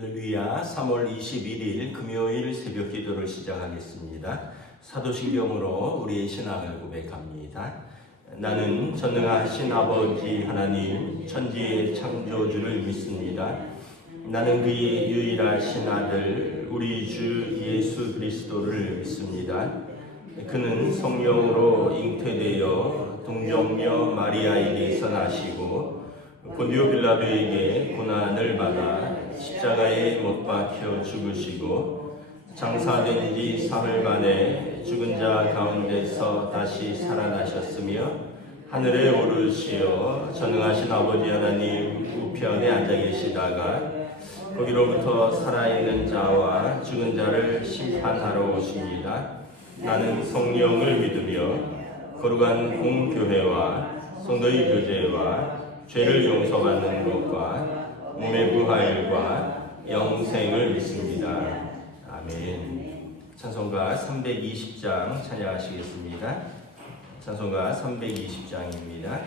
할렐루야. 3월 21일 금요일 새벽 기도를 시작하겠습니다. 사도신경으로 우리의 신앙을 고백합니다. 나는 전능하신 아버지 하나님 천지의 창조주를 믿습니다. 나는 그의 유일하신 아들 우리 주 예수 그리스도를 믿습니다. 그는 성령으로 잉태되어 동정녀 마리아에게서 나시고 본디오 빌라도에게 고난을 받아 십자가에 못 박혀 죽으시고 장사된 지 사흘 만에 죽은 자 가운데서 다시 살아나셨으며 하늘에 오르시어 전능하신 아버지 하나님 우편에 앉아 계시다가 거기로부터 살아있는 자와 죽은 자를 심판하러 오십니다. 나는 성령을 믿으며 거룩한 공교회와 성도의 교제와 죄를 용서받는 것과 몸의 부활과 영생을 믿습니다. 아멘. 찬송가 320장 찬양하시겠습니다. 찬송가 320장입니다.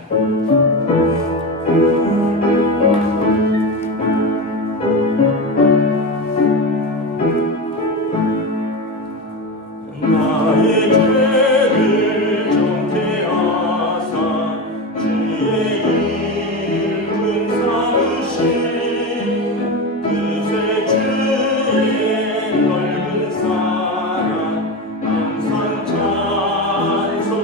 나의 죄를 정케 하사 주의 이름 삼으신 그새 주의 넓은 사랑 항상 찬송합니다.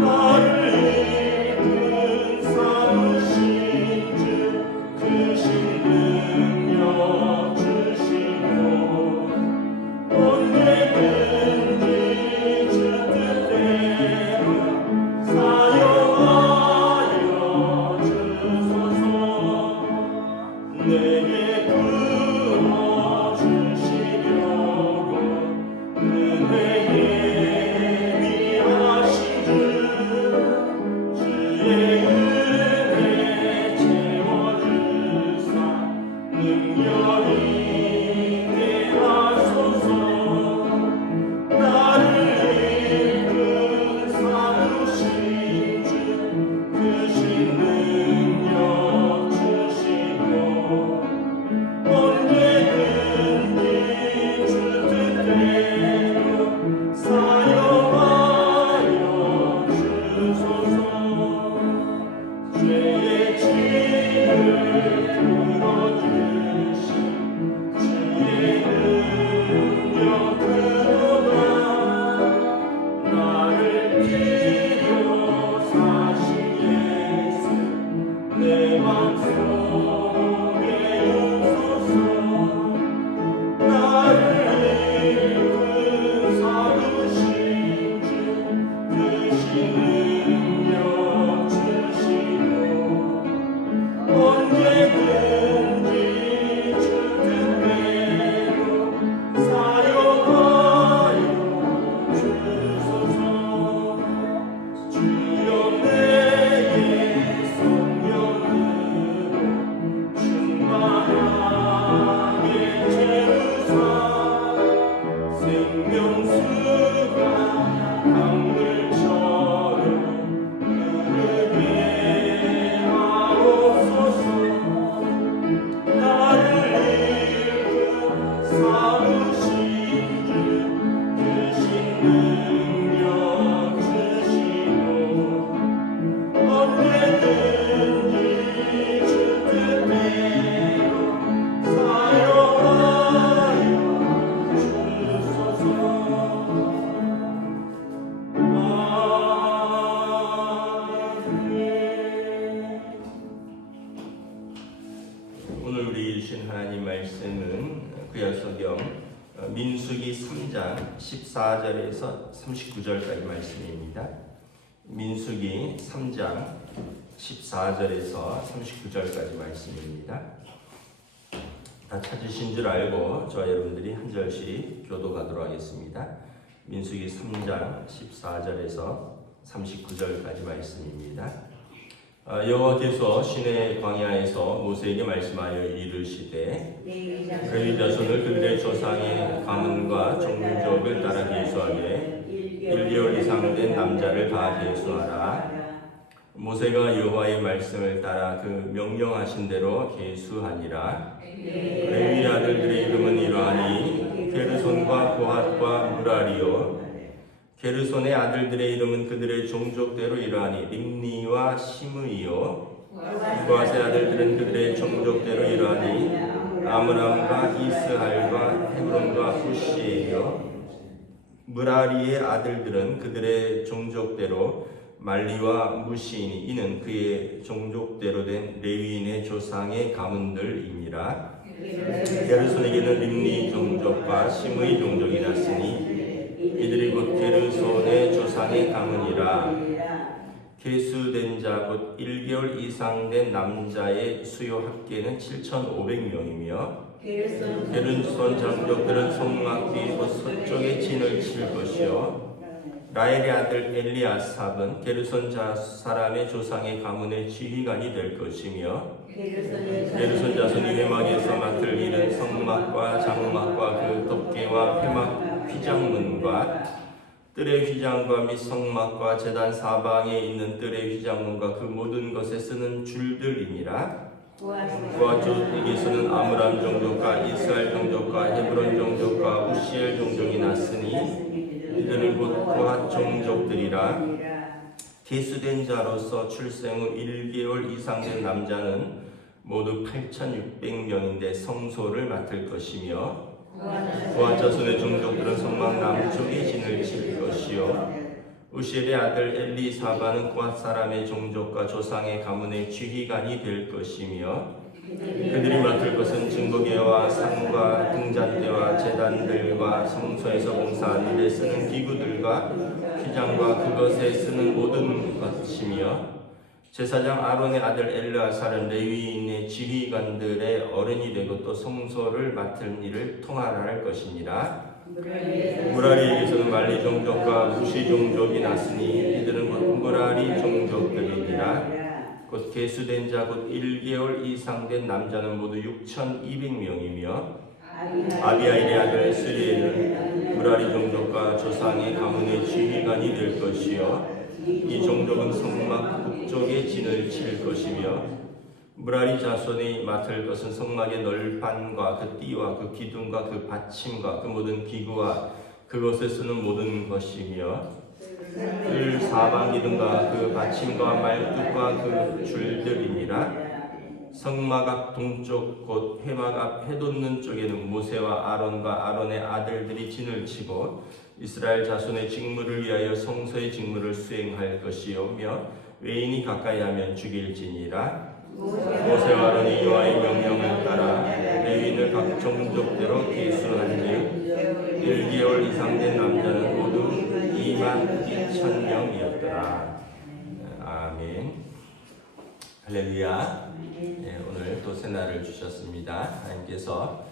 나를 이끈 삼으신 주 크신 능력 주시고 언제든지 주 뜻대로 사용하여 주소서. 내게 부어주시려고 은혜에 미하신 주 주의 은혜 채워주사 능력이 있게 하소서. 나를 이끈 삼으신 주 크신 능력 주시고 언제든지 주 뜻대로 사용하여 주소서. 죄의 짐을 풀어주신 주의 능력 그로다. 나를 필요 사신 예수 내 맘속에 오소서. 나를 이끈 삼으신 주 크신 능력 주시고 언제든지 주 뜻대로 사용하여 주소서. 주여 내게 성령으로 충만하게 채우사 생명수가 강물처럼 흐르게 하옵소서. 나를 이끈 삼으신 주 크신 능력 주시고 언제든지 주 뜻대로 사용하여 주소서. 오늘 우리 주신 하나님 말씀은 구약성경 민수기 3장 14절에서 39절까지 말씀입니다. 민수기 3장 14절에서 39절까지 말씀입니다. 다 찾으신 줄 알고 저와 여러분들이 한 절씩 교독하도록 하겠습니다. 민수기 3장 14절에서 39절까지 말씀입니다. 여호와께서 시내 광야에서 모세에게 말씀하여 이르시되 그의 자손을 그들의 조상의 가문과 종족을 따라 계수하되 1개월 이상 된 남자를 다 계수하라. 모세가 여호와의 말씀을 따라 그 명령하신 대로 계수하니라. 레위 아들들의 이름은 이러하니 게르손과 고핫과 무라리요. 게르손의 아들들의 이름은 그들의 종족대로 이러하니 림니와 시므이요. 고핫의 아들들은 그들의 종족대로 이러하니 아므람과 이스할과 헤브론과 후시에요. 무라리의 아들들은 그들의 종족대로 말리와 무시이니 이는 그의 종족대로 된 레위인의 조상의 가문들이니라. 게르손에게는 림니 종족과 시므이 종족이 났으니 이들이 곧 게르손의 조상의 가문이라. 계수된 자 곧 1개월 이상 된 남자의 수요 합계는 7,500명이며 게르손 장족들은 성막 뒤 곧 서쪽에 진을 칠 것이요. 라헬의 아들 엘리아삽은 게르손 사람의 조상의 가문의 지휘관이 될 것이며 게르손 자손이 회막에서 맡을 일은 성막과 장막과 그 덮개와 회막 휘장문과 뜰의 휘장과 및 성막과 제단 사방에 있는 뜰의 휘장문과 그 모든 것에 쓰는 줄들이니라. 고핫족에게서는 아므람 종족과 이스할 종족과 헤브론 종족과 우시엘 종족이 났으니 이들은 곧 고핫 종족들이라. 계수된 자로서 출생 후 1개월 이상 된 남자는 모두 8,600명인데 성소를 맡을 것이며 고핫 자손의 종족들은 성막 남쪽에 진을 칠 것이요. 우시엘의 아들 엘리사바는 고핫 사람의 종족과 조상의 가문의 지휘관이 될 것이며 그들이 맡을 것은 증거궤와 상과 등잔대와 제단들과 성소에서 봉사하는 데 쓰는 기구들과 휘장과 그것에 쓰는 모든 것이며 제사장 아론의 아들 엘르아살은 레위인의 지휘관들의 어른이 되고 또 성소를 맡을 일을 통할할 것이니라. 무라리에게서는 말리 종족과 무시 종족이 났으니 이들은 곧 무라리 종족들이니라. 곧 계수된 자 곧 1개월 이상 된 남자는 모두 6,200명이며 아비아일의 아들 스리엘은 무라리 종족과 조상의 가문의 지휘관이 될 것이요. 이 종족은 성막 북쪽에 진을 칠 것이며 무라리 자손이 맡을 것은 성막의 널판과 그 띠와 그 기둥과 그 받침과 그 모든 기구와 그것에 쓰는 모든 것이며 뜰 사방 기둥과 그 받침과 말뚝과 그 줄들이니라. 성막 앞 동쪽 곧 회막 앞 해돋는 쪽에는 모세와 아론과 아론의 아들들이 진을 치고 이스라엘 자손의 직무를 위하여 성소의 직무를 수행할 것이오며 외인이 가까이 하면 죽일지니라. 모세와 아론이 여호와의 명령을 따라 레위인을 각 종족대로 계수한즉 1개월 이상 된 남자는 모두 22,000명이었더라. 아멘. 할렐루야. 네, 오늘 또 새날을 주셨습니다. 하나님께서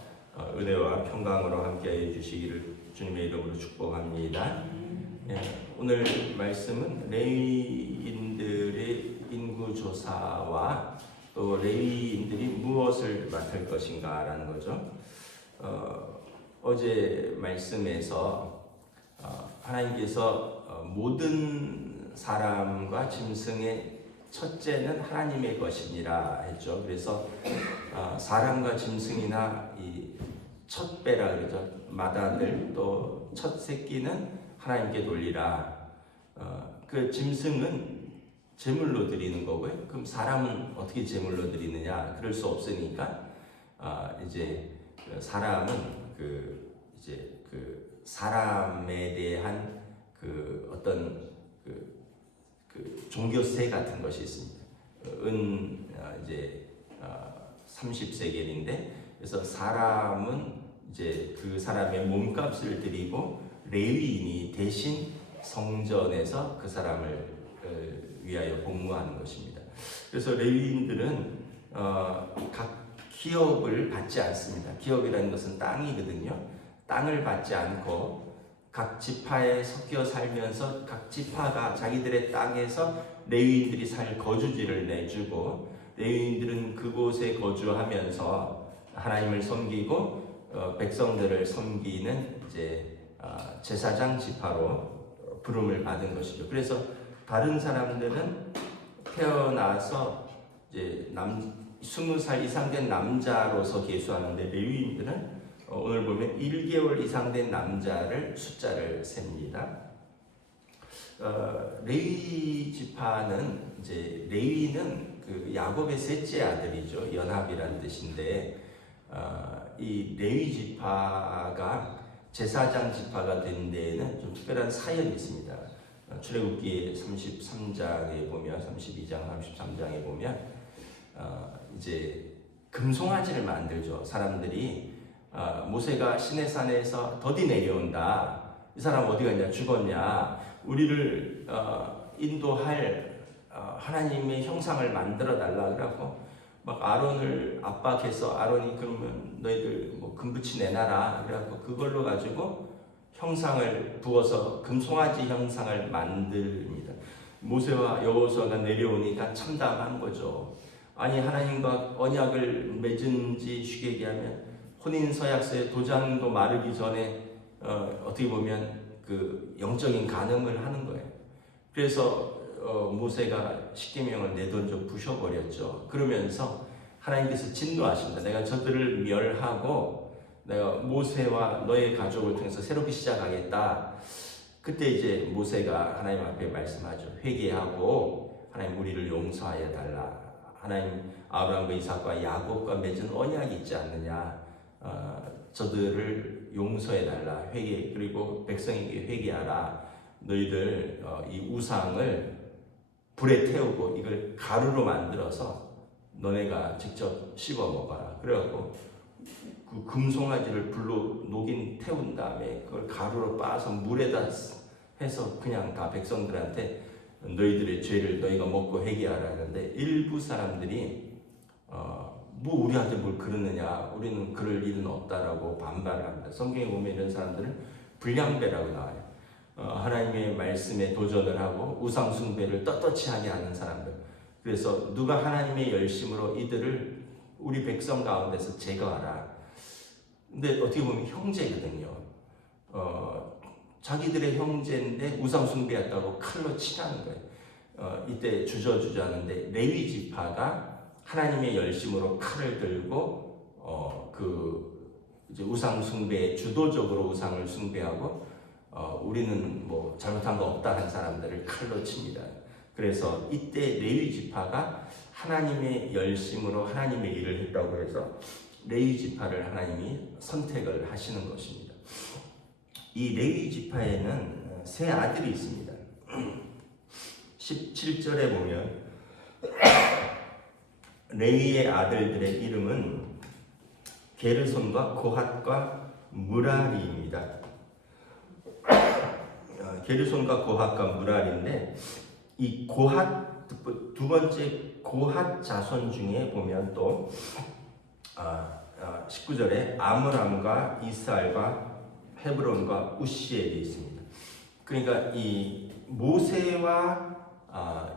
은혜와 평강으로 함께해 주시기를 주님의 이름으로 축복합니다. 네, 오늘 말씀은 레위인들의 인구조사와 또 레위인들이 무엇을 맡을 것인가라는 거죠. 어제 말씀에서 하나님께서 모든 사람과 짐승의 첫째는 하나님의 것이니라 했죠. 그래서 사람과 짐승이나 이 첫배라 그러죠. 맏아들 또 첫 새끼는 하나님께 돌리라. 그 짐승은 제물로 드리는 거고요. 그럼 사람은 어떻게 제물로 드리느냐? 그럴 수 없으니까 이제 사람은 그 사람에 대한 그 어떤 그 종교세 같은 것이 있습니다. 이제 30세겔인데 그래서 사람은 이제 그 사람의 몸값을 드리고 레위인이 대신 성전에서 그 사람을 위하여 복무하는 것입니다. 그래서 레위인들은 각 기업을 받지 않습니다. 기업이라는 것은 땅이거든요. 땅을 받지 않고 각 지파에 섞여 살면서 각 지파가 자기들의 땅에서 레위인들이 살 거주지를 내주고 레위인들은 그곳에 거주하면서 하나님을 섬기고 백성들을 섬기는 이제 제사장 지파로 부름을 받은 것이죠. 그래서 다른 사람들은 태어나서 이제 20살 이상 된 남자로서 계수하는데, 레위인들은 오늘 보면 1개월 이상 된 남자를 숫자를 셉니다. 레위 지파는 이제 레위는 그 야곱의 셋째 아들이죠. 연합이라는 뜻인데, 이 레위 지파가 제사장 지파가 된 데에는 좀 특별한 사연이 있습니다. 출애굽기 33장에 보면, 32장, 33장에 보면 이제 금송아지를 만들죠. 사람들이 모세가 시내산에서 더디 내려온다. 이 사람 어디 갔냐? 죽었냐? 우리를 인도할 하나님의 형상을 만들어 달라 그러고 막 아론을 압박해서, 아론이 그러면 너희들 뭐 금붙이 내놔라 그래갖고 그걸로 가지고 형상을 부어서 금송아지 형상을 만듭니다. 모세와 여호수아가 내려오니까 참담한 거죠. 아니, 하나님과 언약을 맺은 지 쉽게 얘기하면 혼인서약서에 도장도 마르기 전에 어떻게 보면 그 영적인 간음을 하는 거예요. 그래서 모세가 십계명을 내던져 부셔버렸죠. 그러면서 하나님께서 진노하십니다. 내가 저들을 멸하고 내가 모세와 너의 가족을 통해서 새롭게 시작하겠다. 그때 이제 모세가 하나님 앞에 말씀하죠. 회개하고 하나님 우리를 용서하여 달라. 하나님 아브라함과 이삭과 야곱과 맺은 언약이 있지 않느냐. 저들을 용서해 달라. 회개, 그리고 백성에게 회개하라. 너희들 이 우상을 불에 태우고 이걸 가루로 만들어서 너네가 직접 씹어 먹어라. 그래갖고 그 금송아지를 불로 녹인 태운 다음에 그걸 가루로 빻아서 물에다 해서 그냥 다 백성들한테 너희들의 죄를 너희가 먹고 회개하라 하는데, 일부 사람들이 뭐 우리한테 뭘 그러느냐, 우리는 그럴 일은 없다라고 반발을 합니다. 성경에 보면 이런 사람들은 불량배라고 나와요. 하나님의 말씀에 도전을 하고 우상 숭배를 떳떳이 하게 하는 사람들. 그래서 누가 하나님의 열심으로 이들을 우리 백성 가운데서 제거하라. 근데 어떻게 보면 형제거든요. 자기들의 형제인데 우상 숭배했다고 칼로 치라는 거예요. 이때 주저주저하는데 레위 지파가 하나님의 열심으로 칼을 들고 이제 우상 숭배에 주도적으로 우상을 숭배하고 우리는 뭐 잘못한 거 없다 한 사람들을 칼로 칩니다. 그래서 이때 레위 지파가 하나님의 열심으로 하나님의 일을 했다고 해서 레위 지파를 하나님이 선택을 하시는 것입니다. 이 레위 지파에는 세 아들이 있습니다. 17절에 보면 레위의 아들들의 이름은 게르손과 고핫과 무라리입니다. 게르손과 고핫과 무라리인데, 이 고핫, 두 번째 고핫 자손 중에 보면 또 19절에 아므람과 이스알과 헤브론과 우시엘이 있습니다. 그러니까 이 모세와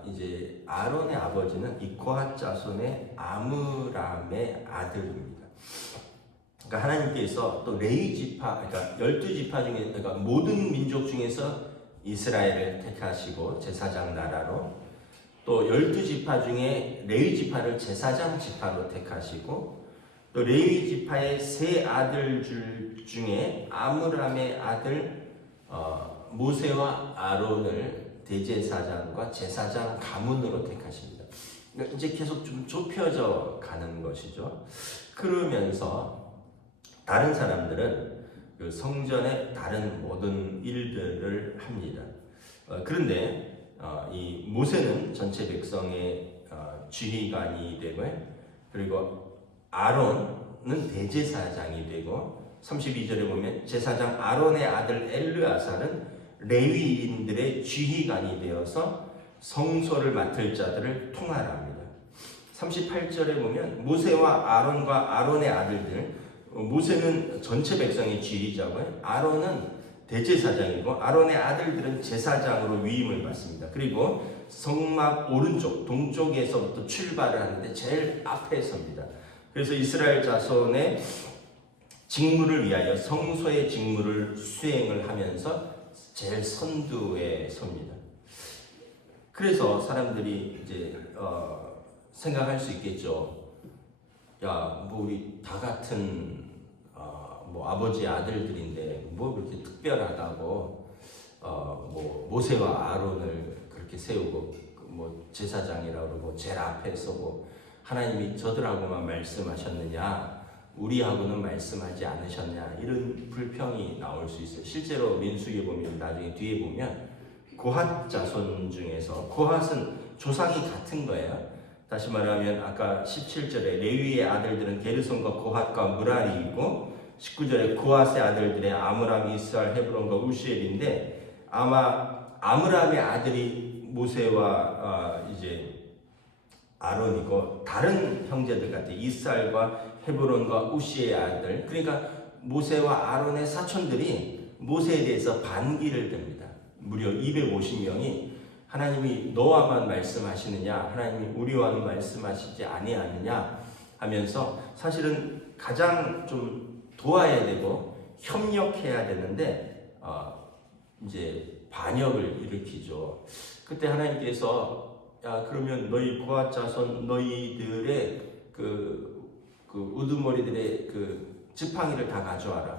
이제 아론의 아버지는 이 고핫 자손의 아므람의 아들입니다. 그러니까 하나님께서 또 레위 지파, 그러니까 12지파 중에, 그러니까 모든 민족 중에서 이스라엘을 택하시고 제사장 나라로, 또 12지파 중에 레위 지파를 제사장 지파로 택하시고, 또 레위 지파의 세 아들 중에 아므람의 아들 모세와 아론을 대제사장과 제사장 가문으로 택하십니다. 그러니까 이제 계속 좀 좁혀져 가는 것이죠. 그러면서 다른 사람들은 그 성전의 다른 모든 일들을 합니다. 그런데 이 모세는 전체 백성의 지휘관이 되고, 그리고 아론은 대제사장이 되고, 32절에 보면 제사장 아론의 아들 엘르아살은 레위인들의 지휘관이 되어서 성소를 맡을 자들을 통할합니다. 38절에 보면 모세와 아론과 아론의 아들들, 모세는 전체 백성의 지휘자고요. 아론은 대제사장이고 아론의 아들들은 제사장으로 위임을 받습니다. 그리고 성막 오른쪽 동쪽에서부터 출발을 하는데 제일 앞에 섭니다. 그래서 이스라엘 자손의 직무를 위하여 성소의 직무를 수행을 하면서 제일 선두에 섭니다. 그래서 사람들이 이제 생각할 수 있겠죠. 야, 뭐 우리 다 같은 뭐 아버지의 아들들인데 뭐 그렇게 특별하다고 뭐 모세와 아론을 그렇게 세우고 뭐 제사장이라고 그러고 제일 앞에 서고 하나님이 저들하고만 말씀하셨느냐, 우리하고는 말씀하지 않으셨냐, 이런 불평이 나올 수 있어요. 실제로 민수기에 보면, 나중에 뒤에 보면 고핫 자손 중에서, 고핫은 조상이 같은 거예요. 다시 말하면 아까 17절에 레위의 아들들은 게르손과 고핫과 무라리이고, 19절에 고핫의 아들들의 아므람, 이스할, 헤브론과 우시엘인데, 아마 아므람의 아들이 모세와 이제 아론이고, 다른 형제들 같아. 이스할과 헤브론과 우시의 아들, 그러니까 모세와 아론의 사촌들이 모세에 대해서 반기를 듭니다. 무려 250명이 하나님이 너와만 말씀하시느냐, 하나님이 우리와는 말씀하시지 아니하느냐 하면서, 사실은 가장 좀 도와야 되고 협력해야 되는데 이제 반역을 일으키죠. 그때 하나님께서 야, 그러면 너희 고핫 자손 너희들의 그 우두머리들의 그 지팡이를 다 가져와라.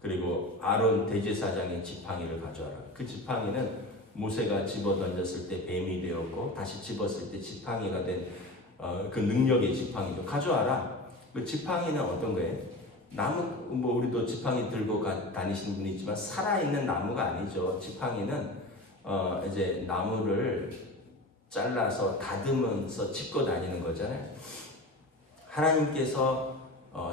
그리고 아론 대제사장의 지팡이를 가져와라. 그 지팡이는 모세가 집어 던졌을 때 뱀이 되었고, 다시 집었을 때 지팡이가 된 그 능력의 지팡이도 가져와라. 그 지팡이는 어떤 거예요? 나무, 뭐 우리도 지팡이 들고 다니시는 분이 있지만 살아있는 나무가 아니죠. 지팡이는 이제 나무를 잘라서 다듬으면서 짚고 다니는 거잖아요. 하나님께서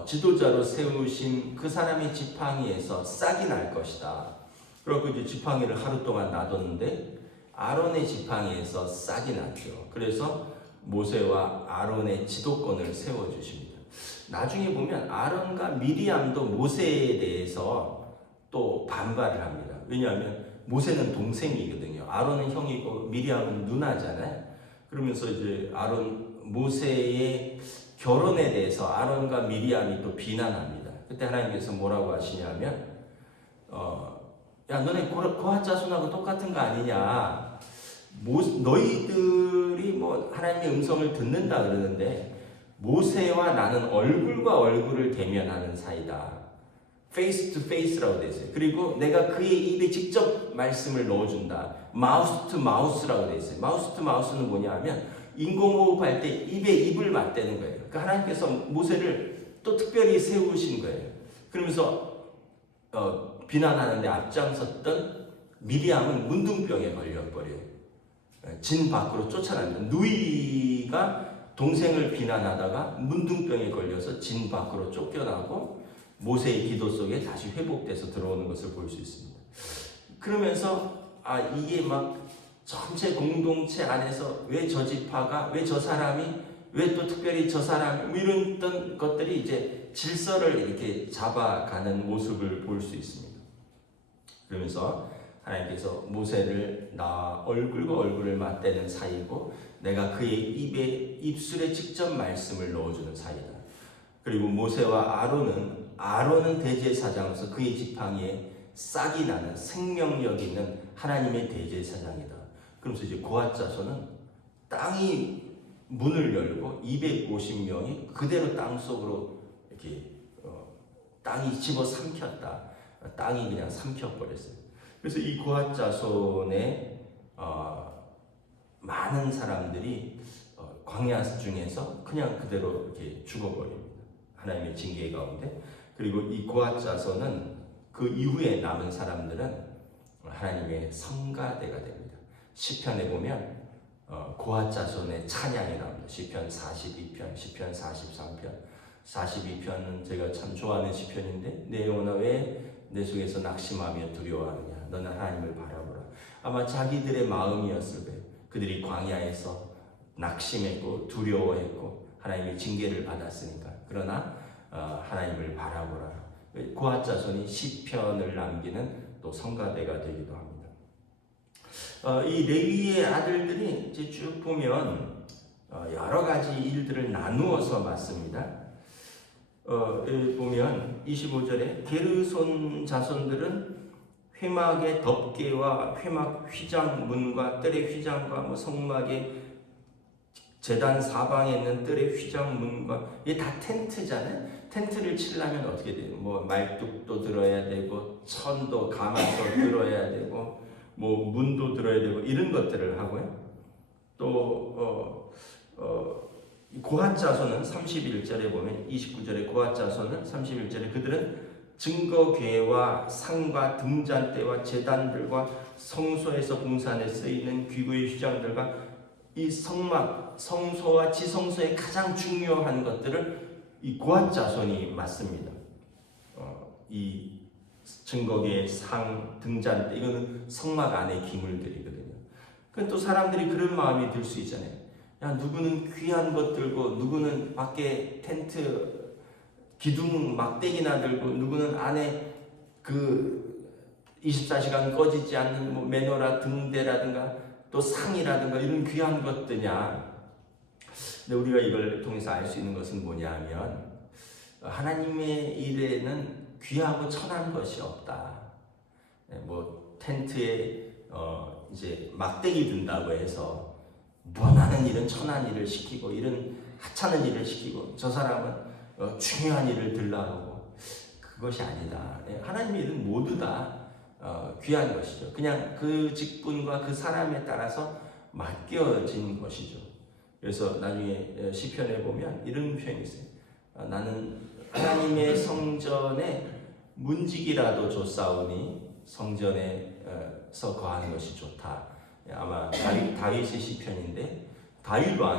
지도자로 세우신 그 사람의 지팡이에서 싹이 날 것이다. 그리고 이제 지팡이를 하루 동안 놔뒀는데 아론의 지팡이에서 싹이 났죠. 그래서 모세와 아론의 지도권을 세워주십니다. 나중에 보면 아론과 미리암도 모세에 대해서 또 반발을 합니다. 왜냐하면 모세는 동생이거든요. 아론은 형이고 미리암은 누나잖아요. 그러면서 이제 모세의 결혼에 대해서 아론과 미리암이 또 비난합니다. 그때 하나님께서 뭐라고 하시냐면, 야, 너네 고핫 자손하고 똑같은 거 아니냐? 너희들이 뭐 하나님의 음성을 듣는다 그러는데, 모세와 나는 얼굴과 얼굴을 대면하는 사이다. 페이스 투 페이스라고 되어 있어요. 그리고 내가 그의 입에 직접 말씀을 넣어준다. 마우스 투 마우스라고 되어 있어요. 마우스 투 마우스는 뭐냐 하면 인공호흡할 때 입에 입을 맞대는 거예요. 그러니까 하나님께서 모세를 또 특별히 세우신 거예요. 그러면서 비난하는데 앞장섰던 미리암은 문둥병에 걸려버려요. 진 밖으로 쫓아납니다. 누이가 동생을 비난하다가 문둥병에 걸려서 진 밖으로 쫓겨나고 모세의 기도 속에 다시 회복돼서 들어오는 것을 볼 수 있습니다. 그러면서 이게 막 전체 공동체 안에서 왜 저 지파가, 왜 저 사람이, 왜 또 특별히 저 사람이, 뭐 이런 것들이 이제 질서를 이렇게 잡아가는 모습을 볼 수 있습니다. 그러면서 하나님께서 모세를 나 얼굴과 얼굴을 맞대는 사이고, 내가 그의 입술에 직접 말씀을 넣어주는 사이다. 그리고 모세와 아론은 대제사장으로서 그의 지팡이에 싹이 나는 생명력 있는 하나님의 대제사장이다. 그러면서 이제 고핫 자손은 땅이 문을 열고 250명이 그대로 땅 속으로 이렇게 땅이 집어 삼켰다. 땅이 그냥 삼켜버렸어요. 그래서 이 고핫 자손의 많은 사람들이 광야 중에서 그냥 그대로 이렇게 죽어버립니다. 하나님의 징계 가운데. 그리고 이 고핫 자손은 그 이후에 남은 사람들은 하나님의 성가대가 됩니다. 시편에 보면 고핫 자손의 찬양이 나옵니다. 시편 42편, 시편 43편. 42편은 제가 참 좋아하는 시편인데, 내 영혼아 왜 내 속에서 낙심하며 두려워하느냐, 너는 하나님을 바라보라. 아마 자기들의 마음이었을 거예요. 그들이 광야에서 낙심했고 두려워했고 하나님의 징계를 받았으니까. 그러나 하나님을 바라보라. 고핫 자손이 시편을 남기는 또 성가대가 되기도 합니다. 이 레위의 아들들이 이제 쭉 보면 여러 가지 일들을 나누어서 맡습니다. 보면 25절에 게르손 자손들은 회막의 덮개와 회막 휘장문과 뜰의 휘장과 뭐 성막의 제단 사방에 있는 뜰의 휘장문과 이게 다 텐트잖아요. 텐트를 치려면 어떻게 돼요? 뭐 말뚝도 들어야 되고 천도 가마도 들어야 되고 뭐 문도 들어야 되고 이런 것들을 하고요. 또 고핫 자손은 31절에 보면 29절에 고핫 자손은 31절에 그들은 증거궤와 상과 등잔대와 제단들과 성소에서 봉산에 쓰이는 귀구의 휘장들과 이 성막, 성소와 지성소의 가장 중요한 것들을 이 고핫 자손이 맡습니다. 이 증거궤, 상, 등잔대 이거는 성막 안의 기물들이거든요. 그럼 또 사람들이 그런 마음이 들 수 있잖아요. 야, 누구는 귀한 것 들고 누구는 밖에 텐트 기둥 막대기나 들고 누구는 안에 그 24시간 꺼지지 않는 뭐 메노라 등대라든가 또 상이라든가 이런 귀한 것들이냐. 근데 우리가 이걸 통해서 알 수 있는 것은 뭐냐면 하나님의 일에는 귀하고 천한 것이 없다. 뭐 텐트에 이제 막대기 든다고 해서 무난한 일은 천한 일을 시키고 이런 하찮은 일을 시키고 저 사람은 중요한 일을 들라고 그것이 아니다. 하나님의 일은 모두 다 귀한 것이죠. 그냥 그 직분과 그 사람에 따라서 맡겨진 것이죠. 그래서 나중에 시편에 보면 이런 표현이 있어요. 나는 하나님의 성전에 문지기라도 줬사오니 성전에서 거하는 것이 좋다. 아마 다윗의 시편인데 다윗 왕이